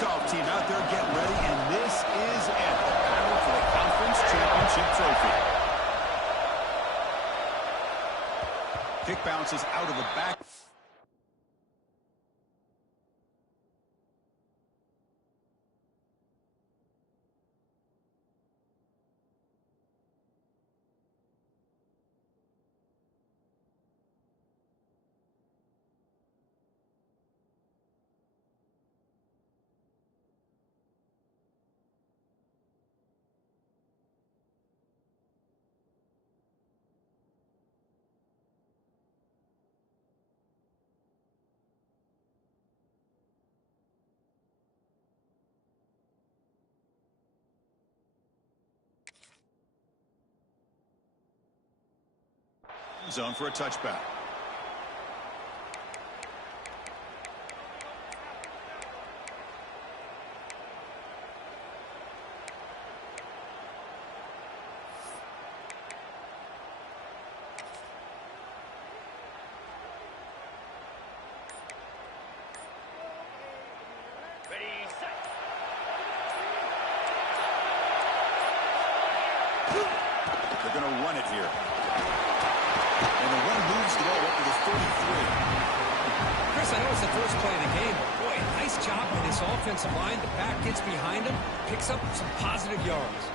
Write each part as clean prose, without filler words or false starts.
kickoff team out there getting ready, and this is it. The battle for the conference championship trophy. Kick bounces out of the back. Zone for a touchback. Ready, set. They're going to run it here. And the run moves the ball up to the 33. Chris, I know it's the first play of the game, but boy, nice job by this offensive line. The back gets behind him, picks up some positive yards.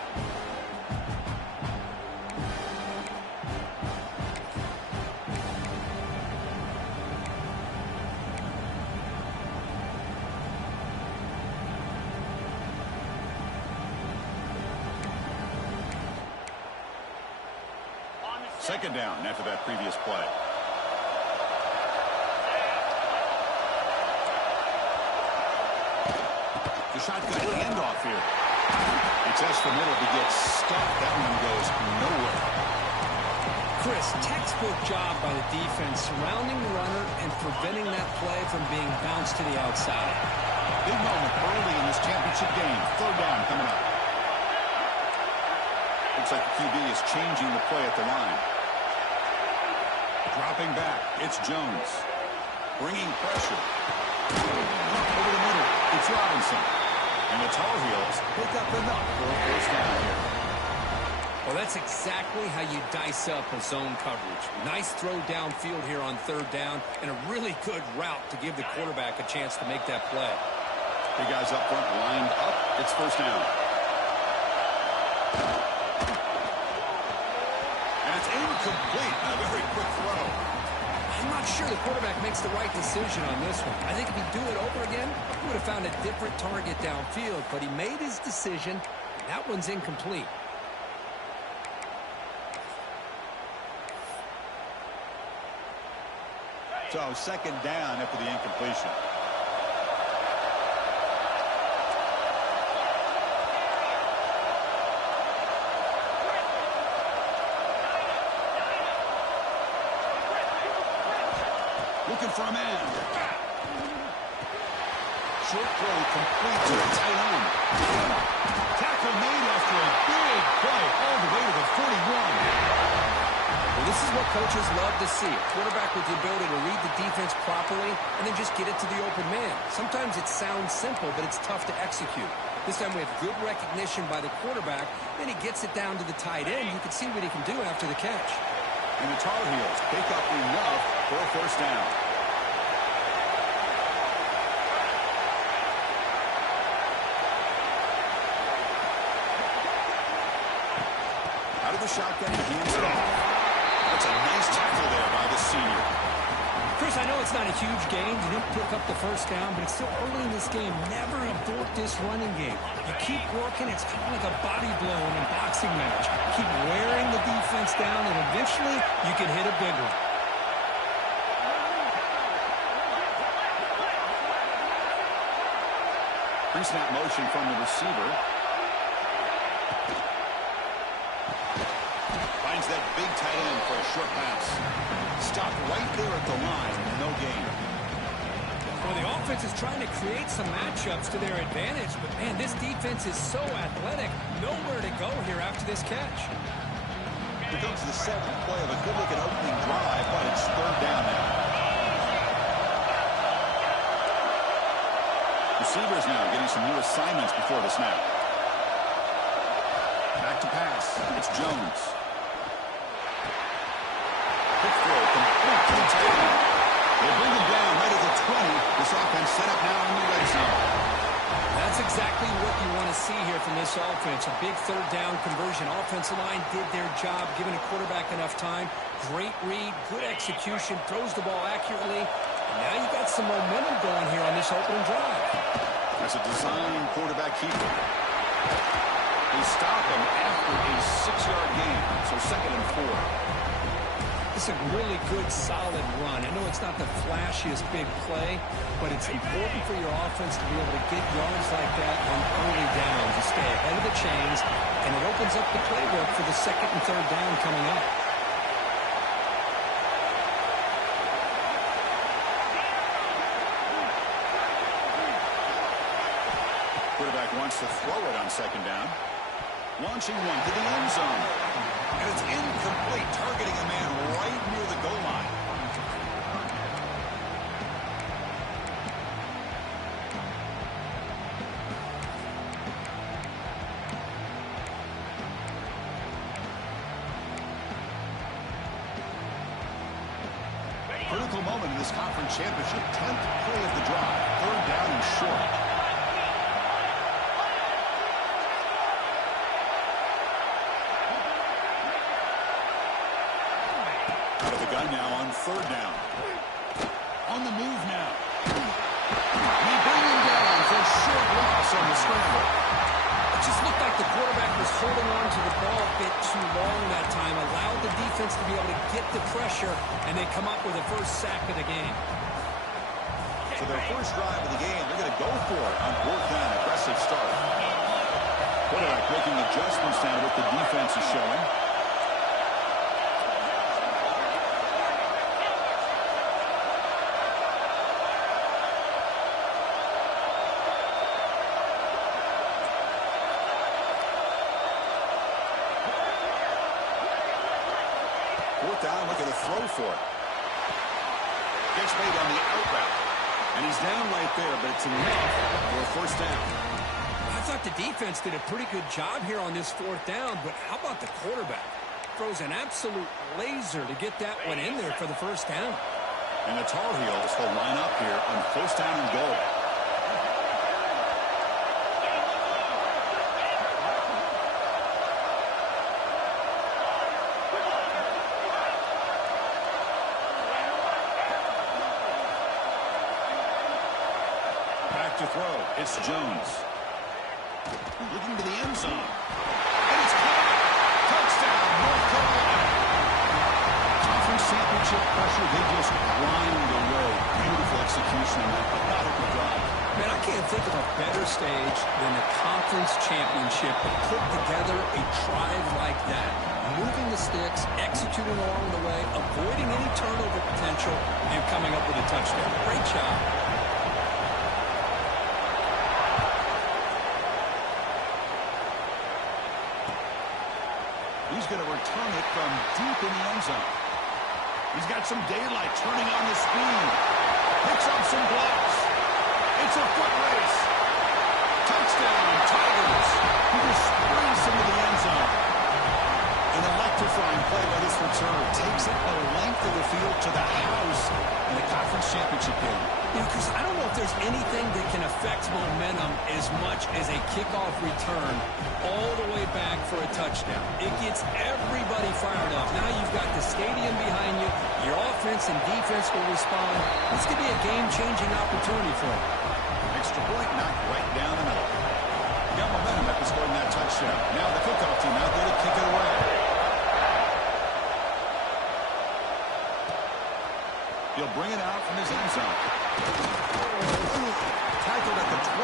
Second down after that previous play. The shotgun handoff here. He tests the middle to get stuffed. That one goes nowhere. Chris, textbook job by the defense surrounding the runner and preventing that play from being bounced to the outside. Big moment early in this championship game. Third down coming up. Looks like the QB is changing the play at the line. Dropping back, it's Jones. Bringing pressure. Over the middle, it's Robinson. And the Tar Heels pick up enough for a first down here. Well, that's exactly how you dice up a zone coverage. Nice throw downfield here on third down, and a really good route to give the quarterback a chance to make that play. Big guys up front lined up. It's first down. Incomplete. A very quick throw. I'm not sure the quarterback makes the right decision on this one. I think if he'd do it over again, he would have found a different target downfield, but he made his decision. That one's incomplete. So second down after the incompletion. Looking for a man. Short throw complete to the tight end. Tackle made after a big play all the way to the 41. Well, this is what coaches love to see. A quarterback with the ability to read the defense properly and then just get it to the open man. Sometimes it sounds simple, but it's tough to execute. This time we have good recognition by the quarterback. Then he gets it down to the tight end. You can see what he can do after the catch. And the Tar Heels pick up enough for a first down. Out of the shotgun, he hands it off. That's a nice tackle there by the senior. Chris, I know it's not a huge gain. You didn't pick up the first down, but it's still early in this game. Never abort this running game. You keep working. It's kind of like a body blow in a boxing match. Keep wearing the defense down, and eventually you can hit a big one. Pre-snap motion from the receiver. Finds that big tight end for a short pass. Stopped right there at the line. No gain. Well, the offense is trying to create some matchups to their advantage, but, man, this defense is so athletic. Nowhere to go here after this catch. Here comes the seventh play of a good-looking opening drive, but it's third down now. The Receivers now getting some new assignments before the snap. Back to pass. It's Jones. Quick throw complete to the tight end. They bring him down right at the 20. This offense set up now in the red zone. That's exactly what you want to see here from this offense. A big third down conversion. Offensive line did their job, giving a quarterback enough time. Great read, good execution, throws the ball accurately. And now you've got some momentum going here on this opening drive. That's a design quarterback keeper. They stop him after a 6-yard gain, so 2nd and 4. It's a really good, solid run. I know it's not the flashiest big play, but it's important for your offense to be able to get yards like that on early downs. You stay ahead of the chains, and it opens up the playbook for the 2nd and 3rd down coming up. Quarterback wants to throw it on 2nd down. Launching one to the end zone. And it's incomplete, targeting a man right near the goal line. Critical moment in this conference championship. 10th play of the drive. 3rd down and short. Now on 3rd down. On the move now. They bring him down for a short loss on the scramble. It just looked like the quarterback was holding on to the ball a bit too long that time, allowed the defense to be able to get the pressure, and they come up with the first sack of the game. For their first drive of the game, they're going to go for it on 4th down. Aggressive start. Quarterback making adjustments now what the defense is showing. Down, look at the throw for it. Gets made on the out route. And he's down right there, but it's enough for a 1st down. I thought the defense did a pretty good job here on this 4th down, but how about the quarterback? Throws an absolute laser to get that one in there for the 1st down. And the Tar Heels will line up here on 1st down and goal. To throw. It's Jones. Looking to the end zone. And it's caught. Touchdown, North Carolina. Conference championship pressure. They just grind away. Beautiful execution on that methodical drive. Man, I can't think of a better stage than the conference championship to put together a drive like that. Moving the sticks, executing along the way, avoiding any turnover potential, and coming up with a touchdown. Great job. He's going to return it from deep in the end zone. He's got some daylight, turning on the speed. Picks up some blocks. It's a foot race. Touchdown, Tigers. He just sprints into the end zone. An electrifying play by this returner. Takes it the length of the field to the house in the conference championship game. You know, because I don't know if there's anything that can affect momentum as much as a kickoff return all the way back for a touchdown. It gets everybody fired up. Now you've got the stadium behind you. Your offense and defense will respond. This could be a game-changing opportunity for them. Extra point knocked right down the middle. Got momentum after scoring that touchdown. Now the kickoff team out there to kick it away. He'll bring it out from his end zone. Tackled at the 23,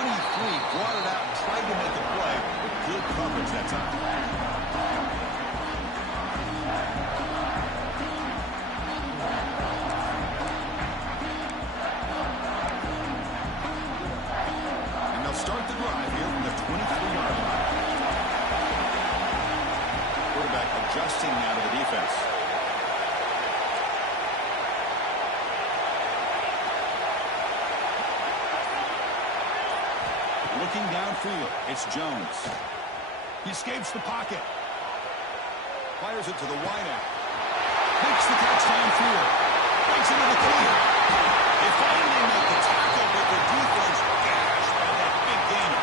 brought it out, tried to make a play, but good coverage that time. And they'll start the drive here from the 23-yard line. Quarterback adjusting now to the defense. downfield. It's Jones. He escapes the pocket. Fires it to the wideout. Makes the catch downfield. Breaks into the clear. They finally make the tackle, but the defense gashed by that big gain.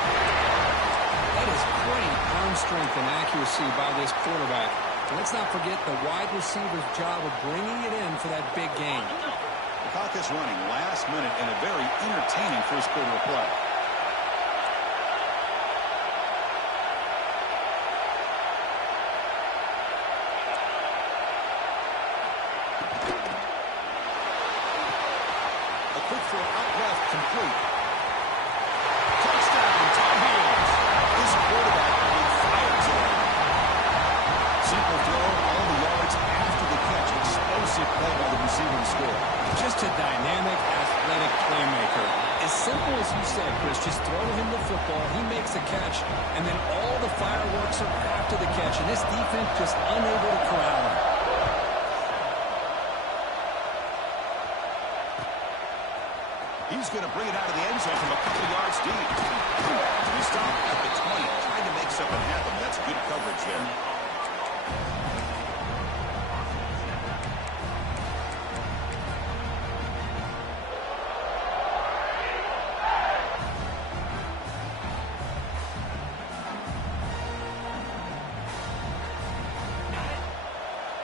That is great arm strength and accuracy by this quarterback. And let's not forget the wide receiver's job of bringing it in for that big gain. The clock is running last minute in a very entertaining first quarter of play. A quick throw out left, complete. Touchdown, Tar Heels. This quarterback on fire today. Simple throw, all the yards after the catch. Explosive play by the receiver to score. Just a dynamic, athletic playmaker. As simple as you said, Chris, just throw him the football, he makes a catch, and then all the fireworks are after the catch, and this defense just unable to corral him. He's going to bring it out of the end zone from a couple of yards deep. He stopped at the 20, trying to make something happen. That's good coverage there.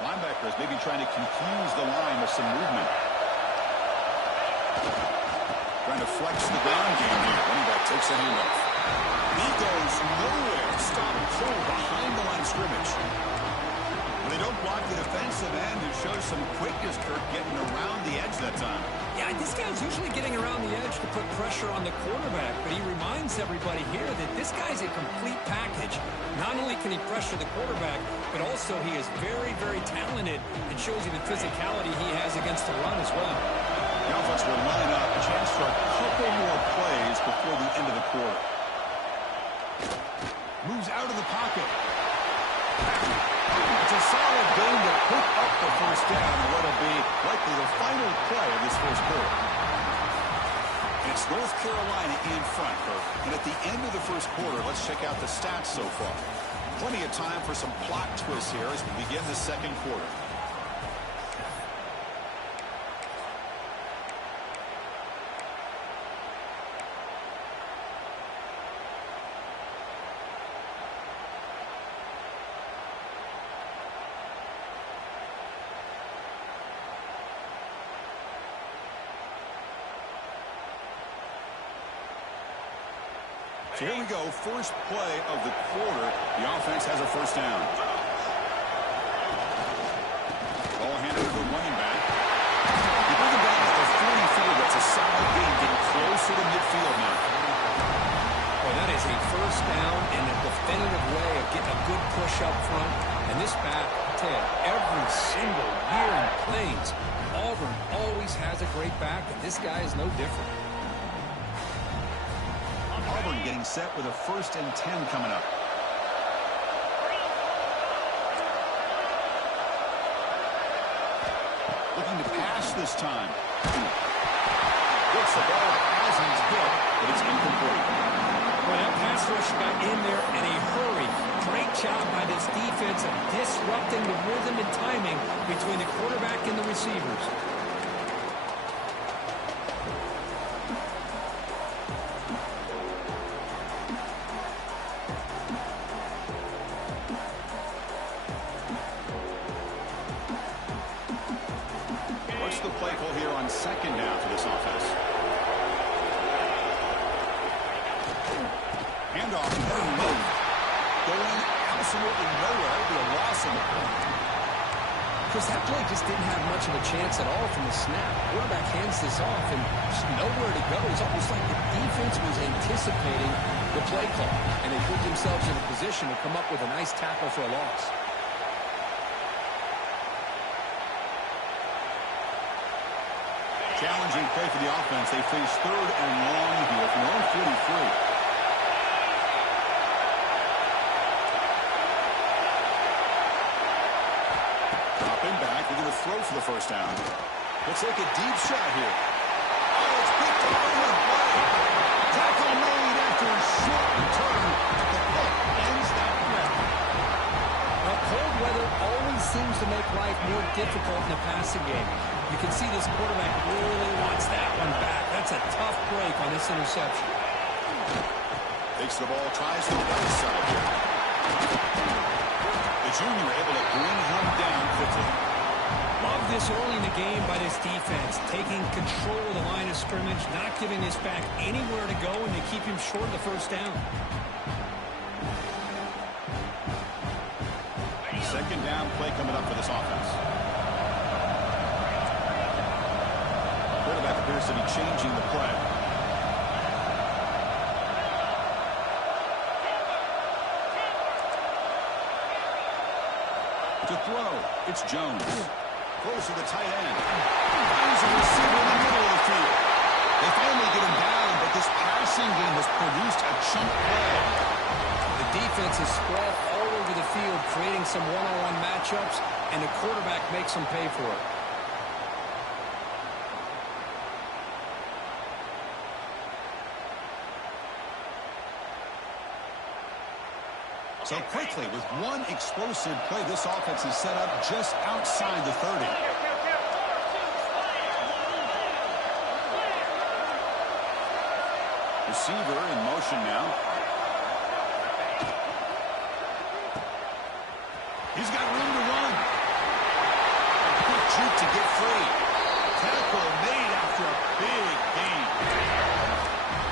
Linebackers maybe trying to confuse the line with some movement. Trying to flex the ground game here. Running back takes a handoff. He goes nowhere. Stop cold behind the line of scrimmage. When they don't block the defensive end, it shows some quickness, Kirk, getting around the edge that time. Yeah, this guy's usually getting around the edge to put pressure on the quarterback, but he reminds everybody here that this guy's a complete package. Not only can he pressure the quarterback, but also he is very, very talented and shows you the physicality he has against the run as well. The offense will line up. A chance for a couple more plays before the end of the quarter. Moves out of the pocket. It's a solid game to pick up the first down in what will be likely the final play of this first quarter. And it's North Carolina in front, Kirk. And at the end of the first quarter, let's check out the stats so far. Plenty of time for some plot twists here as we begin the second quarter. So here we go, first play of the quarter. The offense has a first down. Ball handed to the running back. You bring it down at the 44. That's a solid gain, getting closer to midfield now. Well, that is a first down in a definitive way of getting a good push up front. And this back, Ted, every single year in plays, Auburn always has a great back, and this guy is no different. Auburn getting set with a 1st and 10 coming up. Looking to pass this time. Gets the ball as he's hit, but it's incomplete. Well, that pass rush got in there in a hurry. Great job by this defense of disrupting the rhythm and timing between the quarterback and the receivers. The play call here on second down for this offense. Handoff and move. Going absolutely nowhere. That would be a loss on the play. Because that play just didn't have much of a chance at all from the snap. Quarterback hands this off and just nowhere to go. It's almost like the defense was anticipating the play call, and they put themselves in a position to come up with a nice tackle for a loss. Challenging play for the offense. They face 3rd and long here from their own 43. Dropping back. They're going to throw for the first down. We'll take a deep shot here. Oh, it's picked up over the play. Tackle made after a short return, but the pick ends that threat. Well, cold weather always seems to make life more difficult in the passing game. You can see this quarterback really wants that one back. That's a tough break on this interception. Takes the ball, tries the right side here. The junior able to bring him down quickly. Love this early in the game by this defense, taking control of the line of scrimmage, not giving this back anywhere to go, and they keep him short of the first down. Second down play coming up for this offense. Quarterback appears to be changing the play. To throw, it's Jones. Close to the tight end. Finds a receiver in the middle of the field. They finally get him down, but this passing game has produced a chunk play. The defense is spread all over the field, creating some one-on-one matchups, and the quarterback makes them pay for it. So quickly, with one explosive play, this offense is set up just outside the 30. Receiver in motion now. He's got room to run. A quick juke to get free. Tackle made after a big gain.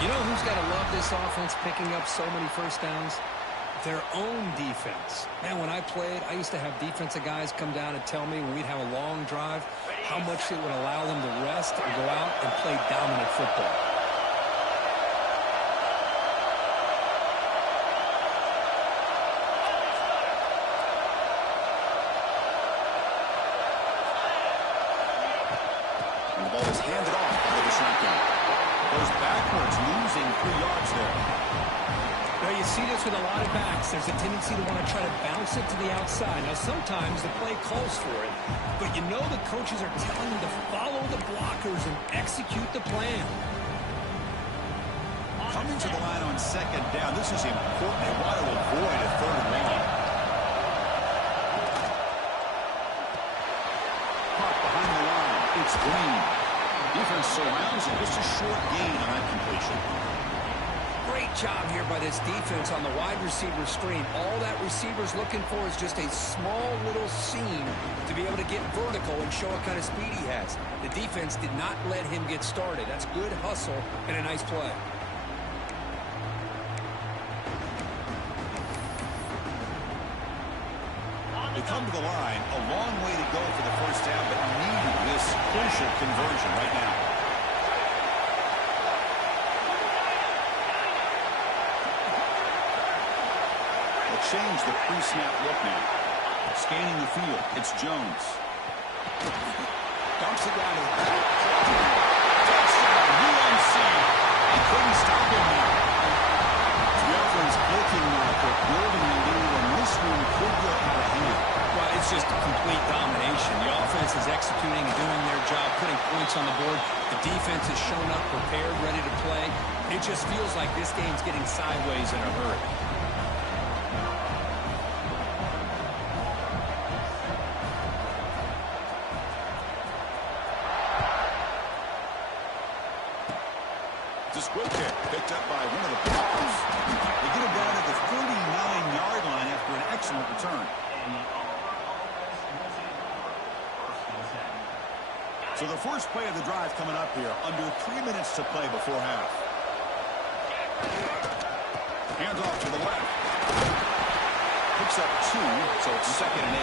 You know who's got to love this offense picking up so many first downs? Their own defense. Man, when I played, I used to have defensive guys come down and tell me when we'd have a long drive how much it would allow them to rest and go out and play dominant football. And the ball is handed off out of the shotgun. Goes backwards, losing 3 yards there. Well, you see this with a lot of backs. There's a tendency to want to try to bounce it to the outside. Now, sometimes the play calls for it, but you know the coaches are telling them to follow the blockers and execute the plan. Coming to the line on second down, this is important. They want to avoid a third and long. Caught behind the line. It's Green. Defense surrounds him. Just a short gain on that completion. Great job here by this defense on the wide receiver screen. All that receiver's looking for is just a small little seam to be able to get vertical and show what kind of speed he has. The defense did not let him get started. That's good hustle and a nice play. They come to the line, a long way to go for the first down, but need this crucial conversion right now. Change the pre-snap look now. Scanning the field, it's Jones. Dumps it down to the back. Touchdown, UNC. He couldn't stop him now. The offense looking like they're building the lead, and this one could go out of hand. Well, it's just a complete domination. The offense is executing and doing their job, putting points on the board. The defense has shown up prepared, ready to play. It just feels like this game's getting sideways in a hurry. Just quick kick, picked up by one of the blockers. They get him down at the 49-yard line after an excellent return. So the first play of the drive coming up here, under 3 minutes to play before half. Hands off to the left. Picks up 2, so it's 2nd and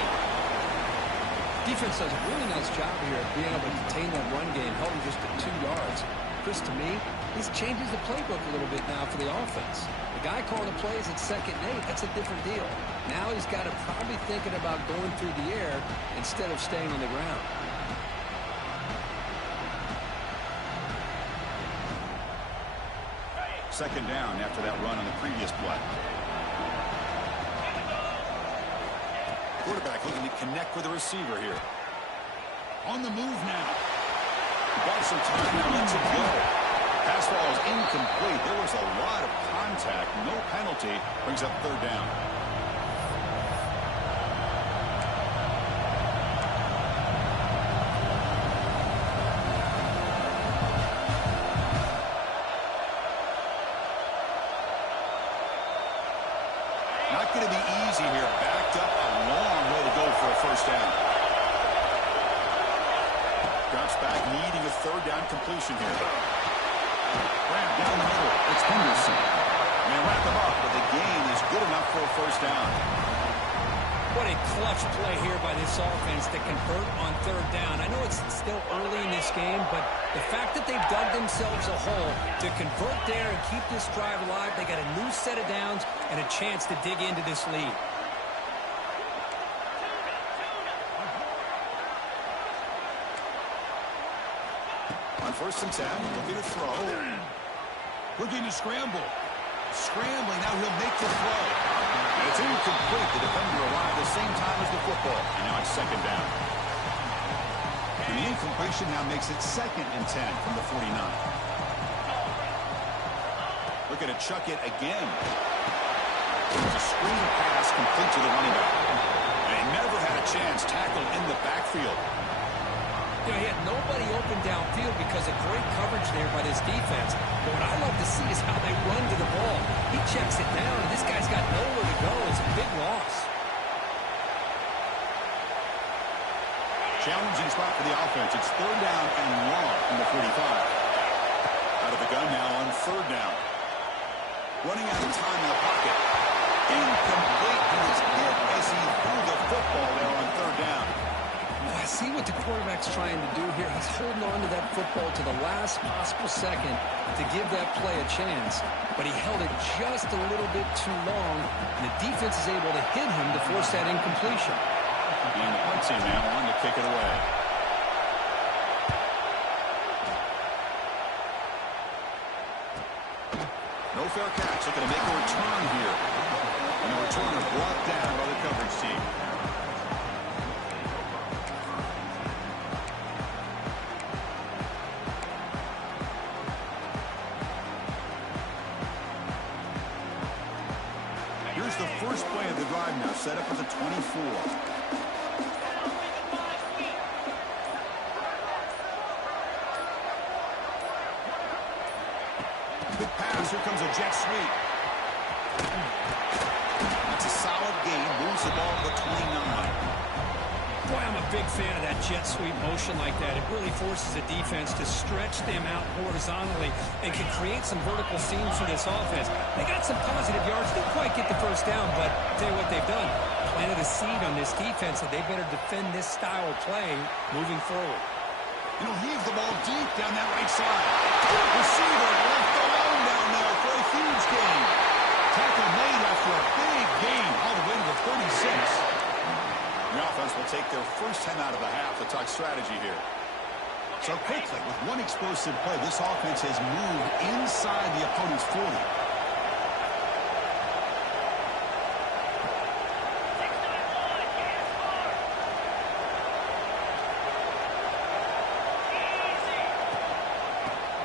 8. Defense does a really nice job here of being able to contain that run game, held him just at 2 yards. Chris, to me, this changes the playbook a little bit now for the offense. The guy calling the plays at 2nd and 8, that's a different deal. Now he's got to probably thinking about going through the air instead of staying on the ground. Second down after that run on the previous play. Quarterback looking to connect with the receiver here. On the move now. Bought some time, now lets it go. Pass ball is incomplete. There was a lot of contact. No penalty. Brings up third down. Not going to be easy here. Backed up a long way to go for a first down. Drops back, needing a third down completion here. Wrap down the middle. It's Henderson. And they wrap him up, but the gain is good enough for a first down. What a clutch play here by this offense to convert on third down. I know it's still early in this game, but the fact that they've dug themselves a hole to convert there and keep this drive alive, they got a new set of downs and a chance to dig into this lead. On first and 10, looking to throw. Looking to scramble. Scrambling, now he'll make the throw. And it's incomplete. The defender arrived at the same time as the football. And now it's second down. And the incompletion now makes it second and 10 from the 49. Looking to chuck it again. It's a screen pass complete to the running back. And he never had a chance tackled in the backfield. You know, he had nobody open downfield because of great coverage there by this defense. But what I love to see is how they run to the ball. He checks it down, and this guy's got nowhere to go. It's a big loss. Challenging spot for the offense. It's third down and long from the 45. Out of the gun now on third down. Running out of time in the pocket. Incomplete. He was hit as he threw the football there on third down. I see what the quarterback's trying to do here. He's holding on to that football to the last possible second to give that play a chance. But he held it just a little bit too long, and the defense is able to hit him to force that incompletion. And the punt team now on to kick it away. No fair catch. Looking to make a return here. And the returner brought down by the coverage team. Here's the first play of the drive now, set up at the 24. Good pass. Here comes a jet sweep. That's a solid gain. Moves the ball to the 29. Boy, I'm a big fan of that jet sweep motion like that. It really forces the defense to stretch them out horizontally and can create some vertical seams for this offense. They got some positive yards. Didn't quite get the first down, but I'll tell you what they've done. Planted a seed on this defense that they better defend this style of play moving forward. He'll heave the ball deep down that right side. Receiver left alone down there for a huge gain. Tackle made after a big gain all the way to the 36. The offense will take their first 10 out of the half to talk strategy here. So quickly, with one explosive play, this offense has moved inside the opponent's 40.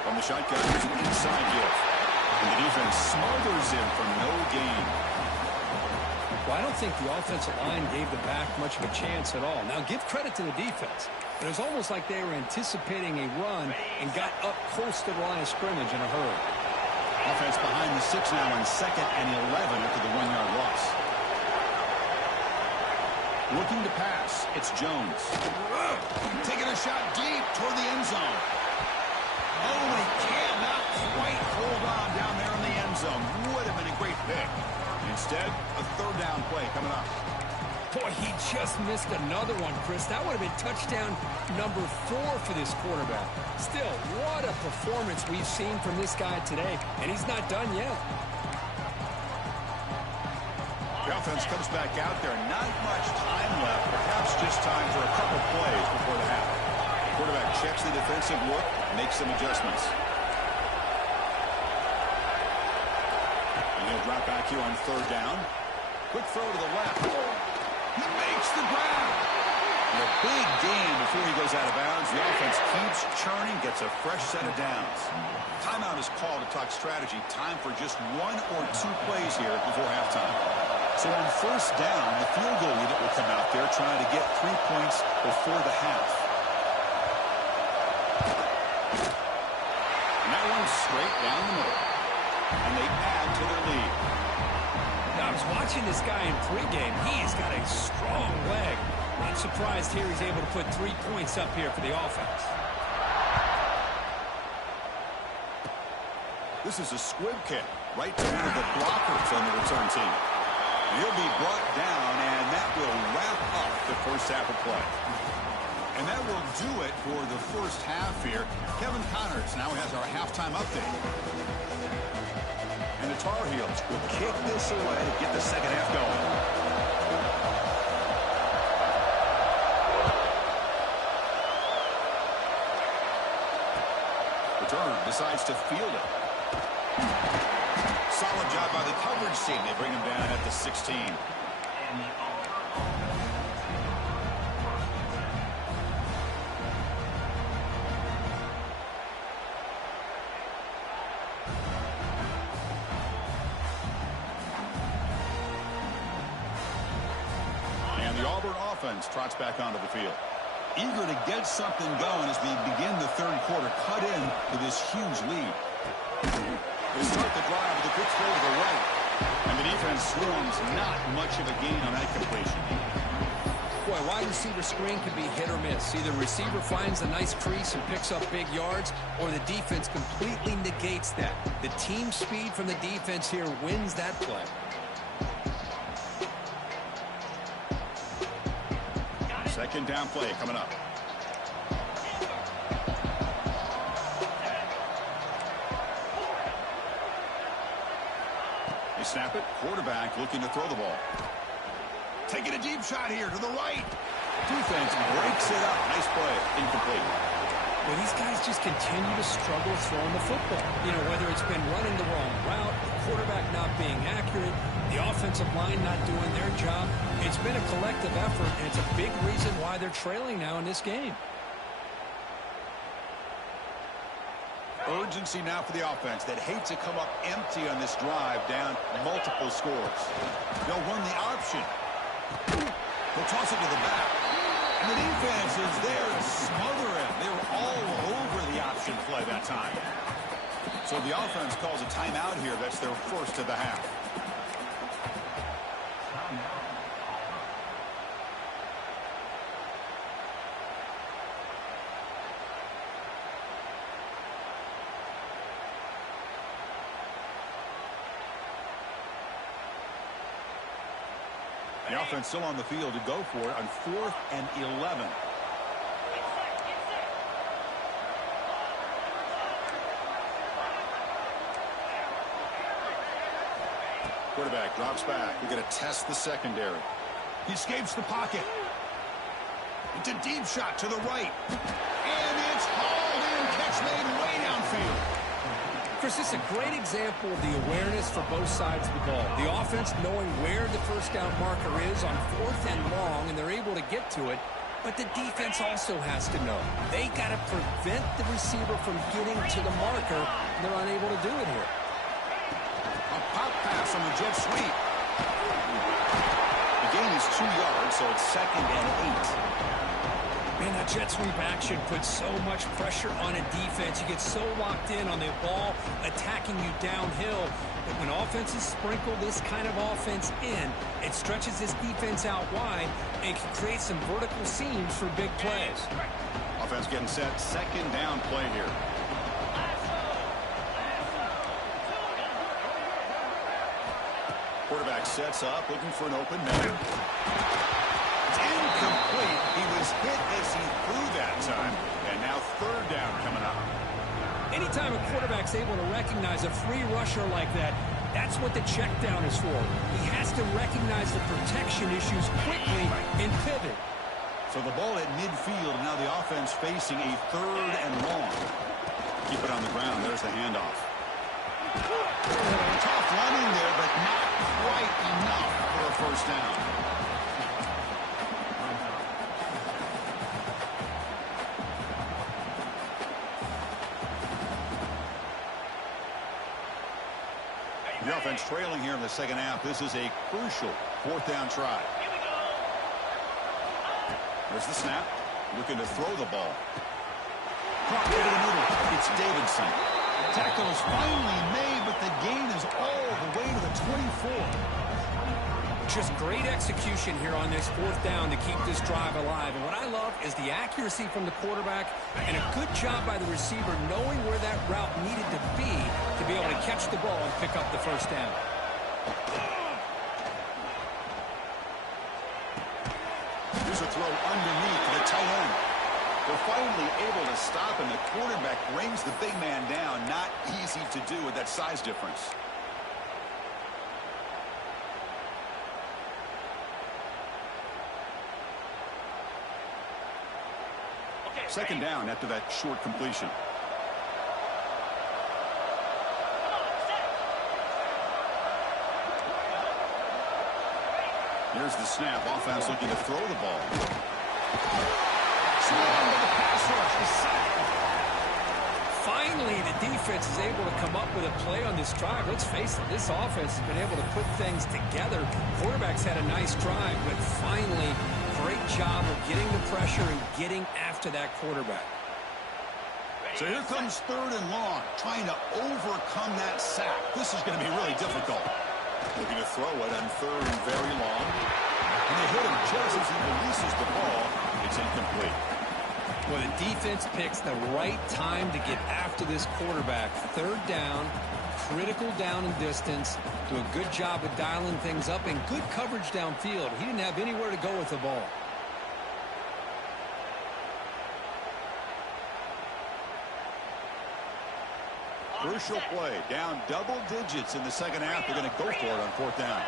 From the shotgun, here's an inside gift. And the defense smothers him for no gain. Well, I don't think the offensive line gave the back much of a chance at all. Now, give credit to the defense. But it was almost like they were anticipating a run and got up close to the line of scrimmage in a hurry. Offense behind the 6 now on 2nd and 11 after the 1-yard loss. Looking to pass. It's Jones. Taking a shot deep toward the end zone. Oh, and he cannot quite hold on down there in the end zone. Would have been a great pick. Instead, a third down play coming up. Boy, he just missed another one, Chris. That would have been touchdown number 4 for this quarterback. Still, what a performance we've seen from this guy today, and he's not done yet. The offense comes back out there. Not much time left. Perhaps just time for a couple plays before the half. Quarterback checks the defensive look, makes some adjustments. And he'll drop back here on third down. Quick throw to the left. He makes the grab. And a big gain before he goes out of bounds. The offense keeps churning, gets a fresh set of downs. Timeout is called to talk strategy. Time for just 1 or 2 plays here before halftime. So on first down, the field goal unit will come out there trying to get 3 points before the half. And that one's straight down the middle. And they add to their lead. Now, I was watching this guy in pregame. He's got a strong leg. Not surprised here he's able to put 3 points up here for the offense. This is a squib kick right to one of the blockers on the return team. He'll be brought down, and that will wrap up the first half of play. And that will do it for the first half here. Kevin Connors now has our halftime update. And the Tar Heels will kick this away to get the second half going. Returner decides to field it. Solid job by the coverage team. They bring him down at the 16. And the Auburn offense trots back onto the field. Eager to get something going as we begin the third quarter. Cut in to this huge lead. They start the drive with a quick throw to the right. And the defense swarms. Not much of a gain on that completion. Boy, wide receiver screen can be hit or miss. Either receiver finds a nice crease and picks up big yards, or the defense completely negates that. The team speed from the defense here wins that play. Second down play coming up. They snap it. Quarterback looking to throw the ball. Taking a deep shot here to the right. Defense breaks it up. Nice play. Incomplete. Well, these guys just continue to struggle throwing the football. You know, whether it's been running the wrong route, the quarterback not being accurate, the offensive line not doing their job. It's been a collective effort, and it's a big reason why they're trailing now in this game. Urgency now for the offense that hate to come up empty on this drive, down multiple scores. They'll run the option. They'll toss it to the back. And the defense is there to smother it. They were all over the option play that time. So the offense calls a timeout here. That's their first of the half. The offense still on the field to go for it on 4th and 11. Quarterback drops back. We're going to test the secondary. He escapes the pocket. It's a deep shot to the right. And it's hauled in. Catch made way downfield. Chris, this is a great example of the awareness for both sides of the ball. The offense knowing where the first down marker is on 4th and long, and they're able to get to it. But the defense also has to know. They got to prevent the receiver from getting to the marker, and they're unable to do it here. A pop pass on the jet sweep. The gain is 2 yards, so it's 2nd and 8. Man, that jet sweep action puts so much pressure on a defense. You get so locked in on the ball attacking you downhill. But when offenses sprinkle this kind of offense in, it stretches this defense out wide and can create some vertical seams for big plays. Offense getting set. 2nd down play here. Quarterback sets up, looking for an open man. Incomplete. He was hit as he threw that time. And now 3rd down coming up. Anytime a quarterback's able to recognize a free rusher like that, that's what the check down is for. He has to recognize the protection issues quickly and pivot. So the ball at midfield, and now the offense facing a 3rd and long. Keep it on the ground. There's the handoff. Tough running there, but not quite enough for a first down. The offense trailing here in the second half. This is a crucial fourth down try. There's the snap. Looking to throw the ball. Caught over the middle. It's Davidson. Tackle is finally made, but the gain is all the way to the 24. Just great execution here on this fourth down to keep this drive alive. And what I love is the accuracy from the quarterback and a good job by the receiver knowing where that route needed to be able to catch the ball and pick up the first down. Here's a throw underneath to the tight end. They're finally able to stop, and the quarterback brings the big man down. Not easy to do with that size difference. Second down after that short completion. Here's the snap. Offense looking to throw the ball. Swarmed by the pass rush. The sack. Finally, the defense is able to come up with a play on this drive. Let's face it, this offense has been able to put things together. Quarterback's had a nice drive, but finally, great job of getting the pressure and getting after that quarterback. So here comes third and long, trying to overcome that sack. This is going to be really difficult. Looking to throw it on third and very long. And they hit him just as he releases the ball. It's incomplete. Well, the defense picks the right time to get after this quarterback. Third down, critical down and distance. Do a good job of dialing things up and good coverage downfield. He didn't have anywhere to go with the ball. Crucial play. Down double digits in the second half. They're going to go for it on fourth down.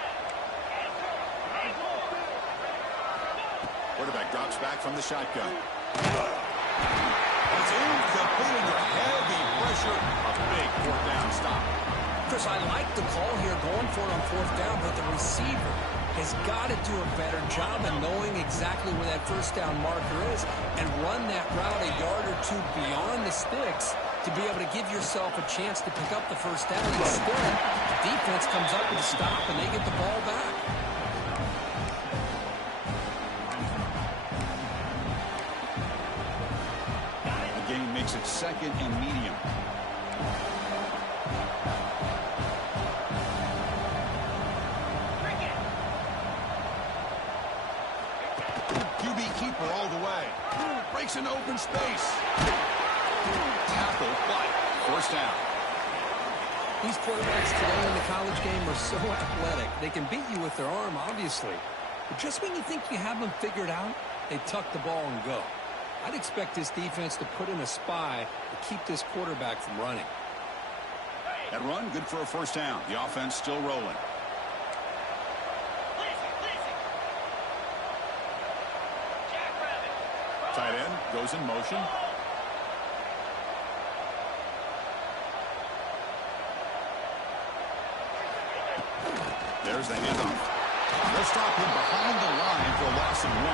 Quarterback drops back from the shotgun. It's incomplete under heavy pressure. A big fourth down stop. Chris, I like the call here going for it on fourth down, but the receiver has got to do a better job of knowing exactly where that first down marker is and run that route a yard or two beyond the sticks to be able to give yourself a chance to pick up the first down. Instead, the defense comes up with a stop and they get the ball back. The game makes it second and medium. QB keeper all the way. Breaks into open space. Tackle, but first down. These quarterbacks today in the college game are so athletic. They can beat you with their arm, obviously. But just when you think you have them figured out, they tuck the ball and go. I'd expect this defense to put in a spy to keep this quarterback from running. That run, good for a first down. The offense still rolling. Tight end goes in motion. There's the handoff. They'll stop him behind the line for a loss of 1.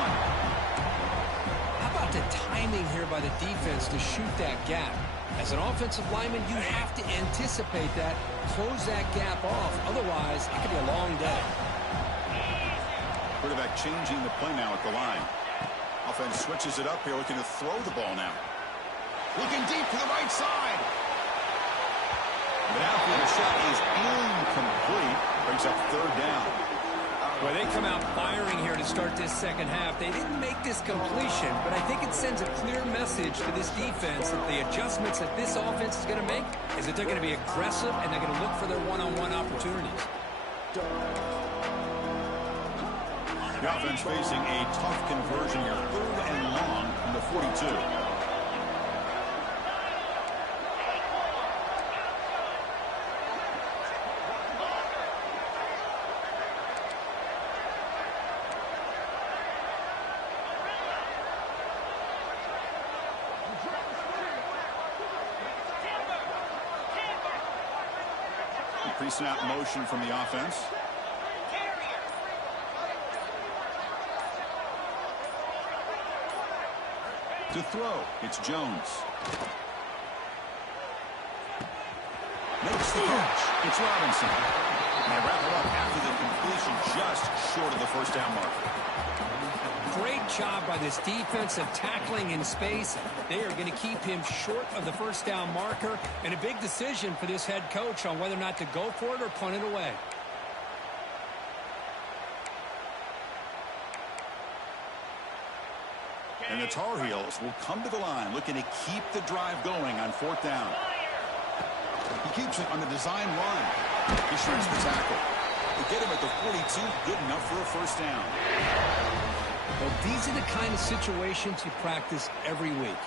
How about the timing here by the defense to shoot that gap? As an offensive lineman, you have to anticipate that, close that gap off. Otherwise, it could be a long day. Quarterback changing the play now at the line. Offense switches it up here, looking to throw the ball now. Looking deep to the right side. But after the shot is incomplete, brings up third down. Well, they come out firing here to start this second half. They didn't make this completion, but I think it sends a clear message to this defense that the adjustments that this offense is going to make is that they're going to be aggressive and they're going to look for their one-on-one opportunities. The offense facing a tough conversion here, third and long from the 42. Pre-snap motion from the offense. To throw, it's Jones. Makes the catch. It's Robinson. And they wrap it up after the completion, just short of the first down mark. Great job by this defensive tackling in space. They are going to keep him short of the first down marker, and a big decision for this head coach on whether or not to go for it or punt it away. And the Tar Heels will come to the line looking to keep the drive going on fourth down. He keeps it on the design run. He shreds the tackle. To get him at the 42, good enough for a first down. Well, these are the kind of situations you practice every week.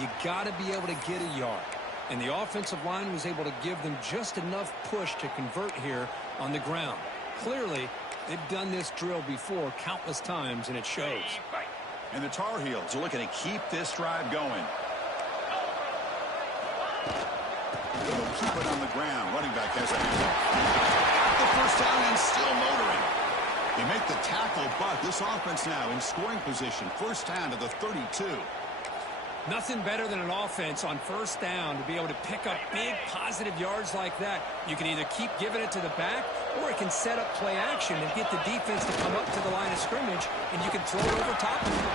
You got to be able to get a yard. And the offensive line was able to give them just enough push to convert here on the ground. Clearly, they've done this drill before countless times, and it shows. And the Tar Heels are looking to keep this drive going. They'll keep it on the ground. Running back has a handoff. The first down and still motoring. They make the tackle, but this offense now in scoring position. First down to the 32. Nothing better than an offense on first down to be able to pick up big positive yards like that. You can either keep giving it to the back, or it can set up play action and get the defense to come up to the line of scrimmage, and you can throw it over top of him.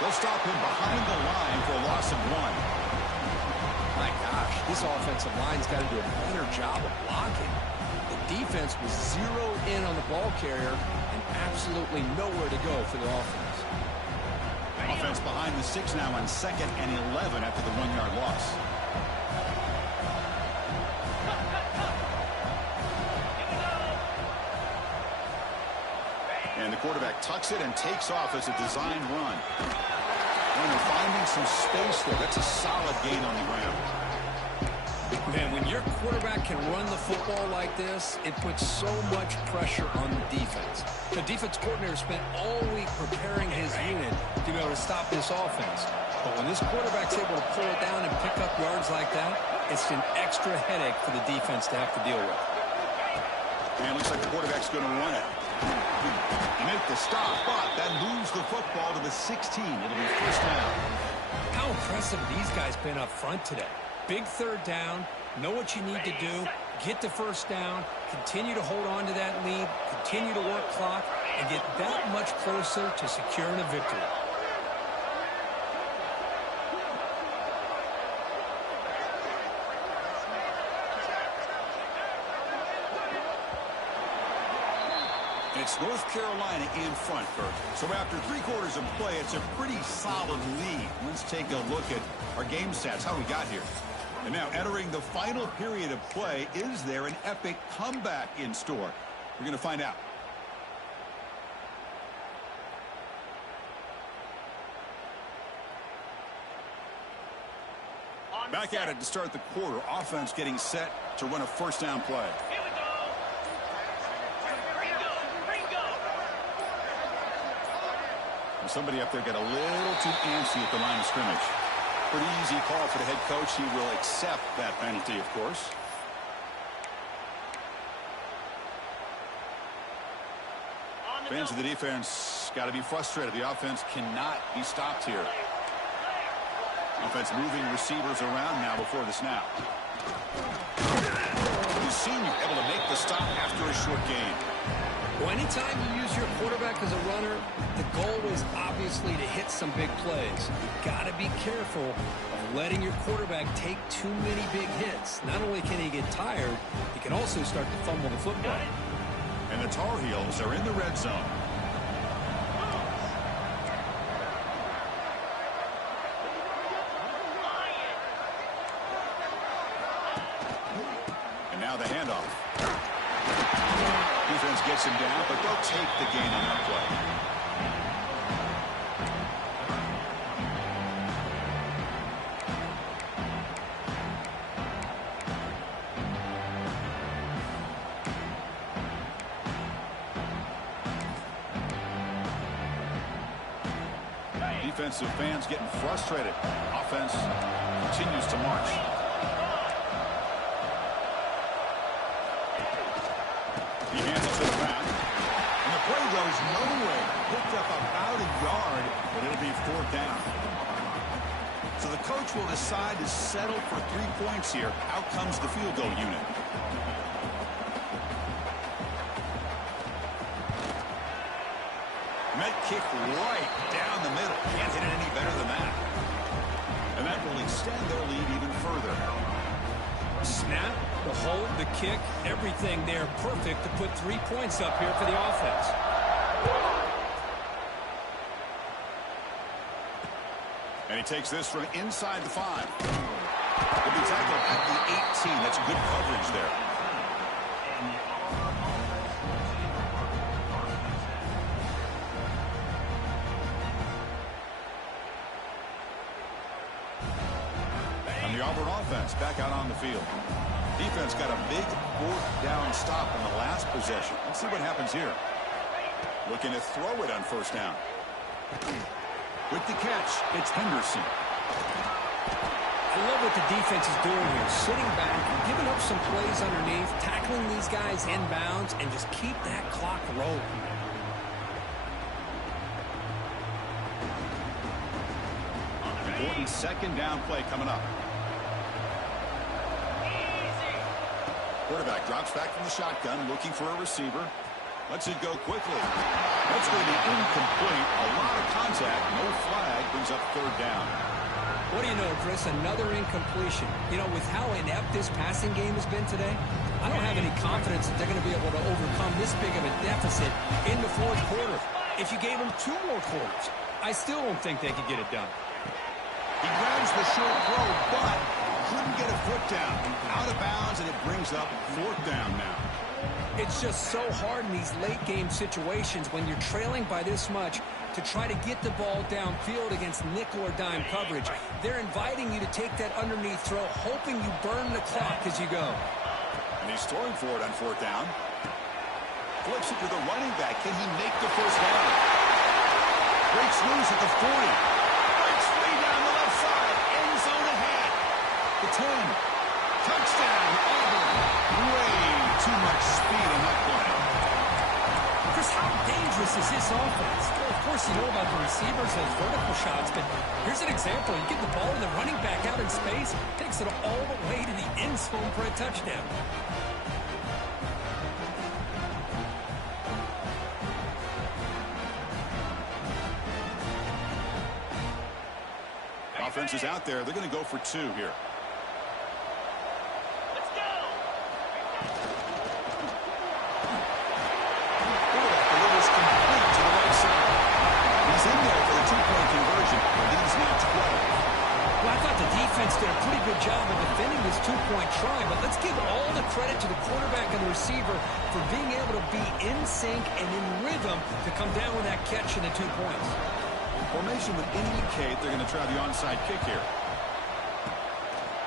They'll stop him behind the line for a loss of 1. My gosh, this offensive line's got to do a better job of blocking. The defense was zeroed in on the ball carrier and absolutely nowhere to go for the offense. Offense behind the 6 now on 2nd and 11 after the 1-yard loss. And the quarterback tucks it and takes off as a designed run. And they're finding some space there. That's a solid gain on the ground. Man, when your quarterback can run the football like this, it puts so much pressure on the defense. The defense coordinator spent all week preparing his unit to be able to stop this offense. But when this quarterback's able to pull it down and pick up yards like that, it's an extra headache for the defense to have to deal with. And it looks like the quarterback's going to run it. They make the stop, but that moves the football to the 16. It'll be first down. How impressive these guys been up front today. Big third down, know what you need to do, get the first down, continue to hold on to that lead, continue to work clock, and get that much closer to securing a victory. It's North Carolina in front, Kirk. So after 3 quarters of play, it's a pretty solid lead. Let's take a look at our game stats, how we got here. And now entering the final period of play, is there an epic comeback in store? We're going to find out. Back at it to start the quarter. Offense getting set to run a first down play. Somebody up there got a little too antsy at the line of scrimmage. Pretty easy call for the head coach. He will accept that penalty, of course. Fans of the defense got to be frustrated. The offense cannot be stopped here. Offense moving receivers around now before the snap. The senior able to make the stop after a short gain. Well, anytime you use your quarterback as a runner, the goal is obviously to hit some big plays. You've got to be careful of letting your quarterback take too many big hits. Not only can he get tired, he can also start to fumble the football. And the Tar Heels are in the red zone. And now the handoff. Defense gets him down, but they'll take the gain on that play. Defensive fans getting frustrated. Offense continues to march. He hands it to the ground. And the play goes nowhere. Picked up about a yard, but it'll be fourth down. So the coach will decide to settle for 3 points here. Out comes the field goal unit. kick right down the middle. Can't hit it any better than that. And that will extend their lead even further. Snap, the hold, the kick, everything there perfect to put 3 points up here for the offense. And he takes this from inside the 5. He'll be tackled at the 18. That's good coverage there. And the Auburn offense back out on the field. Defense got a big 4th down stop in the last possession. Let's see what happens here. Looking to throw it on 1st down. With the catch, it's Henderson. I love what the defense is doing here. Sitting back, giving up some plays underneath, tackling these guys inbounds, and just keep that clock rolling. Important 2nd down play coming up. Quarterback drops back from the shotgun, looking for a receiver. Lets it go quickly. That's going to be incomplete. A lot of contact. No flag. Brings up 3rd down. What do you know, Chris? Another incompletion. You know, with how inept this passing game has been today, I don't have any confidence that they're going to be able to overcome this big of a deficit in the 4th quarter. If you gave them 2 more quarters, I still don't think they could get it done. He grabs the short throw, but couldn't get a foot down. Out of bounds, and it brings up 4th down now. It's just so hard in these late-game situations when you're trailing by this much to try to get the ball downfield against nickel or dime coverage. They're inviting you to take that underneath throw, hoping you burn the clock as you go. And he's throwing for it on 4th down. Flips it to the running back. Can he make the 1st down? Breaks loose at the 40. Breaks free down the left side. End zone ahead. The 10. Touchdown, Auburn. Way too much speed in that play. Chris, how dangerous is this offense? Well, of course, you know about the receivers, those vertical shots, but here's an example. You get the ball to the running back out in space, takes it all the way to the end zone for a touchdown. Offense is out there. They're going to go for 2 here. In there for the 2-point conversion. The lead's now 12. Well, I thought the defense did a pretty good job of defending this 2-point try, but let's give all the credit to the quarterback and the receiver for being able to be in sync and in rhythm to come down with that catch and the 2 points. Formation would indicate they're going to try the onside kick here.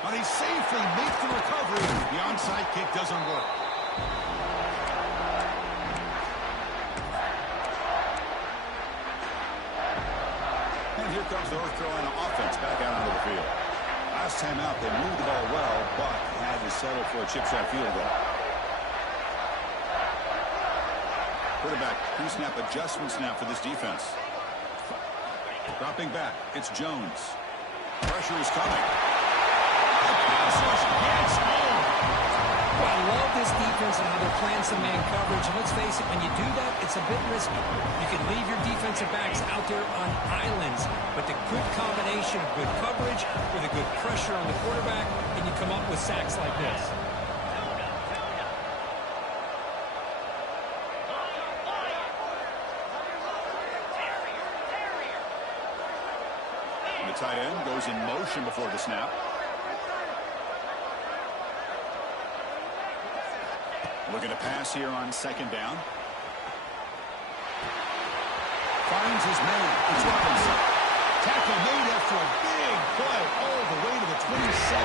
But he safely makes the recovery. The onside kick doesn't work. Here comes the North Carolina offense back out onto the field. Last time out, they moved the ball well, but had to settle for a chip shot field goal. Quarterback pre-snap adjustments now for this defense. Dropping back, it's Jones. Pressure is coming. The passage gets home. Well, I love this defense and how they're playing some man coverage. And let's face it, when you do that, it's a bit risky. You can leave your defensive backs out there on islands, but the good combination of good coverage with a good pressure on the quarterback, and you come up with sacks like this. And the tight end goes in motion before the snap. Looking to pass here on 2nd down. Finds his man. It's Robinson. Tackle made after a big play all the way to the 27.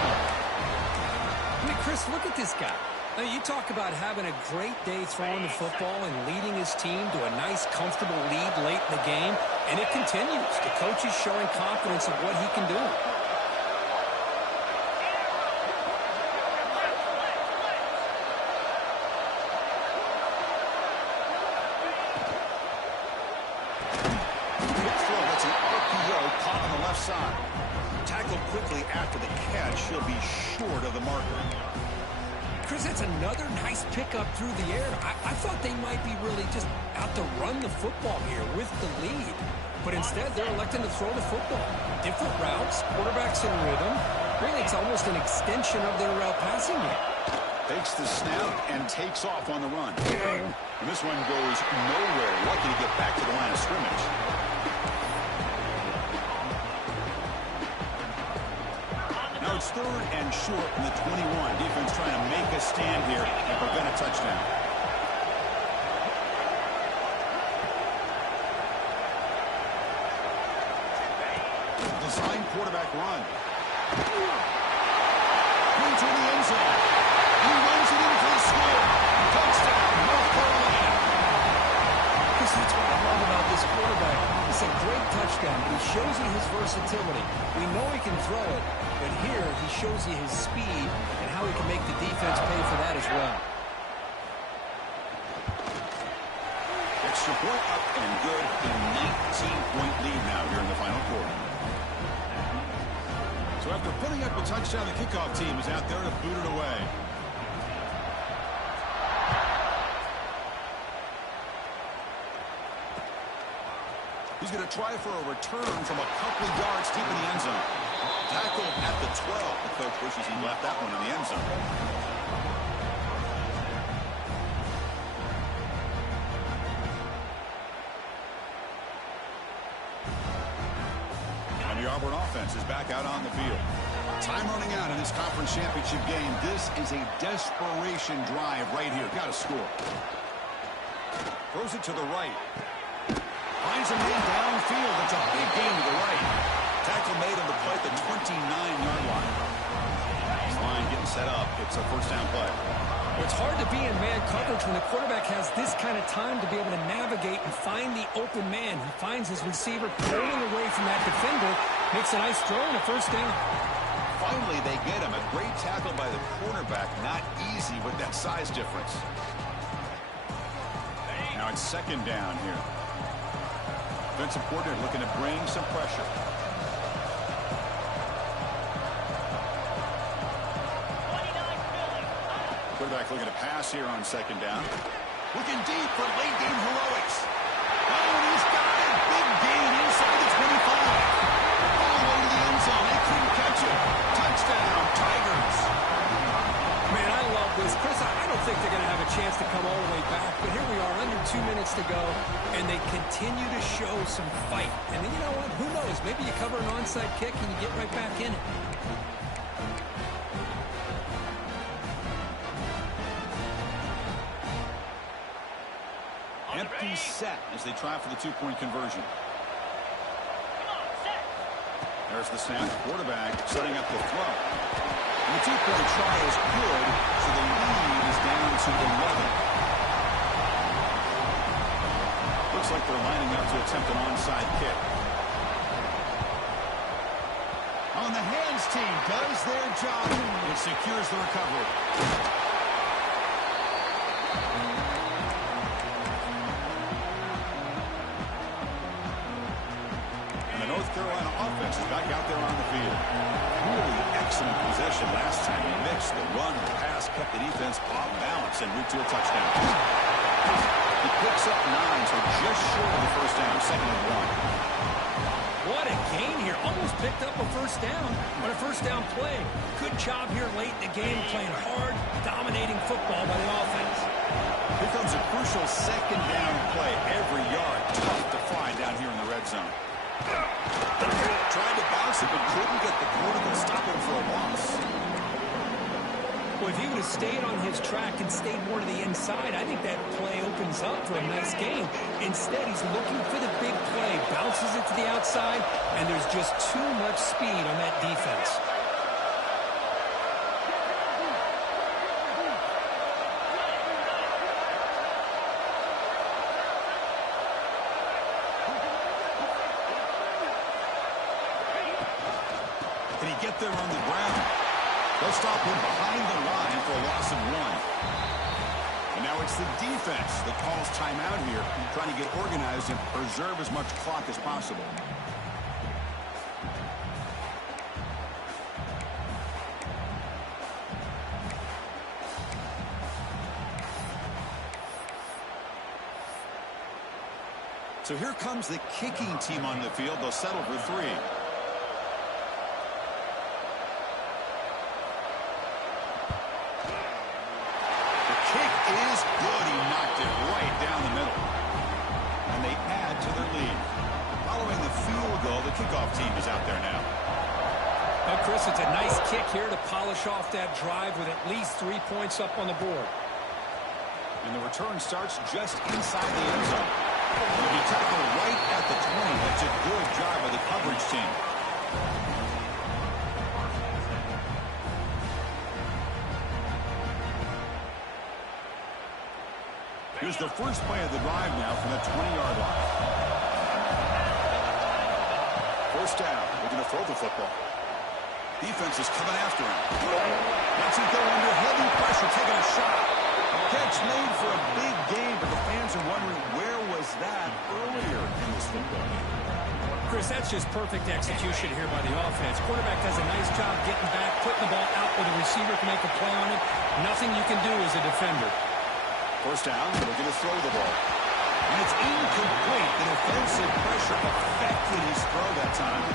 I mean, Chris, look at this guy. I mean, you talk about having a great day throwing the football and leading his team to a nice, comfortable lead late in the game, and it continues. The coach is showing confidence of what he can do. Tackled quickly after the catch. He'll be short of the marker. Chris, that's another nice pickup through the air. I thought they might be really just out to run the football here with the lead. But instead, they're electing to throw the football. Different routes, quarterbacks in rhythm. Really, it's almost an extension of their passing game. Takes the snap and takes off on the run. And this one goes nowhere. Lucky to get back to the line of scrimmage. Now it's 3rd and short in the 21. Defense trying to make a stand here and prevent a touchdown. Design quarterback run. Into the end zone. He runs it in for the score. Touchdown, North Carolina. Because that's what I love about this quarterback. It's a great touchdown, but he shows you his versatility. We know he can throw it, but here he shows you his speed and how he can make the defense pay for that as well. Extra point up and good. A 19-point lead now here in the final quarter. So after putting up a touchdown, the kickoff team is out there to boot it away. He's going to try for a return from a couple of yards deep in the end zone. Tackled at the 12. The coach wishes he left that one in the end zone. And the Auburn offense is back out on the field. Time running out in this conference championship game. This is a desperation drive right here. Got to score. Throws it to the right. Finds a man downfield. It's a big gain to the right. Tackle made on the play at the 29-yard line. This line getting set up. It's a first down play. It's hard to be in man coverage when the quarterback has this kind of time to be able to navigate and find the open man. He finds his receiver pulling away from that defender. Makes a nice throw and a first down. Finally, they get him. A great tackle by the cornerback. Not easy with that size difference. Now it's second down here. Defensive coordinator looking to bring some pressure. Quarterback looking to pass here on second down. Looking deep for late game heroics. Oh, and he's got it. Big gain inside the 25. All the way to the end zone. They couldn't catch it. Touchdown, Tigers. Man, I love this. Chris, I don't think they're going to have a chance to come all the way back, but here we are, under 2 minutes to go, and they continue to show some fight. And then, you know what? Who knows? Maybe you cover an onside kick and you get right back in it. Empty set as they try for the two-point conversion. There's the snap. Quarterback setting up the throw. And the two-point try is good, so the lead is down to 11. Looks like they're lining up to attempt an onside kick. On the hands team does their job. It secures the recovery. North Carolina offense is back out there on the field. Really excellent possession last time. He mixed the run and the pass, kept the defense off balance and route to a touchdown. He picks up 9, so just short of the first down, second and 1. What a gain here. Almost picked up a first down on a first down play. Good job here late in the game, playing hard, dominating football by the offense. Here comes a crucial second down play. Every yard tough to find down here in the red zone. Tried to bounce it, but couldn't get the corner to stop him for a loss. Well, if he would have stayed on his track and stayed more to the inside, I think that play opens up for a nice game. Instead, he's looking for the big play, bounces it to the outside, and there's just too much speed on that defense. Can he get there on the ground? They'll stop him behind the line for a loss of 1. And now it's the defense that calls timeout here, trying to get organized and preserve as much clock as possible. So here comes the kicking team on the field. They'll settle for 3. The kick is good. He knocked it right down the middle. And they add to their lead. Following the field goal, the kickoff team is out there now. Well, Chris, it's a nice kick here to polish off that drive with at least 3 points up on the board. And the return starts just inside the end zone. He'll be tackled right at the 20. That's a good job by the coverage team. Here's the first play of the drive now from the 20-yard line. First down. We're going to throw the football. Defense is coming after him. Let's him go under heavy pressure, taking a shot. Catch made for a big gain, but the fans are wondering where was that earlier in this football game. Chris, that's just perfect execution here by the offense. Quarterback does a nice job getting back, putting the ball out where the receiver can make a play on it. Nothing you can do as a defender. First down, we're going to throw the ball. And it's incomplete. The defensive pressure affected his throw that time.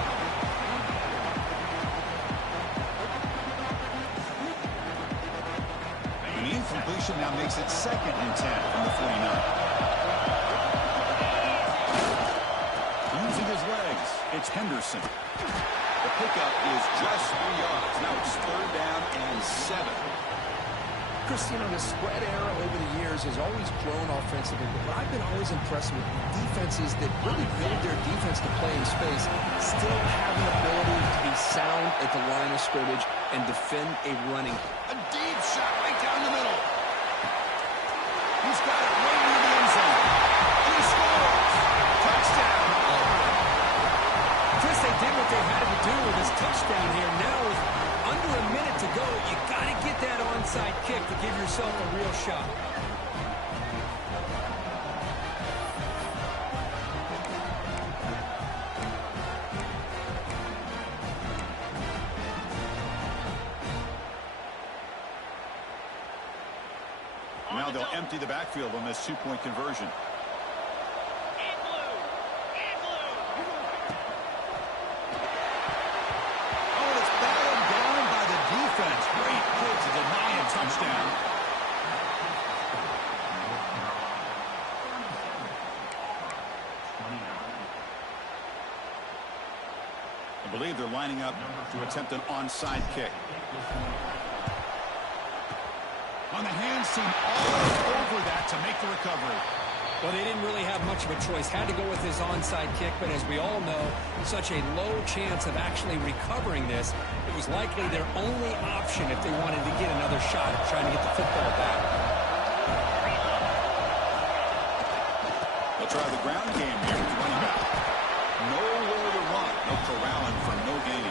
And the incompletion now makes it 2nd and 10 from the 49. Using his legs, it's Henderson. The pickup is just 3 yards. Now it's 3rd down and 7. Chris, you know, the spread era over the years has always grown offensively, but I've been always impressed with defenses that really build their defense to play in space, still have an ability to be sound at the line of scrimmage and defend a running. A deep shot right down the middle. He's got it right near the end zone. He scores. Touchdown. Chris, they did what they had to do with this touchdown here. Now, with under a minute to go, you got to get that onside kick to give yourself a real shot. Now they'll empty the backfield on this 2-point conversion. Oh, it's battled down by the defense. Great kick to deny a touchdown. I believe they're lining up to attempt an onside kick. On the hands team all over that to make the recovery. Well, they didn't really have much of a choice. Had to go with his onside kick, but as we all know, such a low chance of actually recovering this. It was likely their only option if they wanted to get another shot at trying to get the football back. They'll try the ground game here with the running back. Nowhere to run. No corralling for no gain.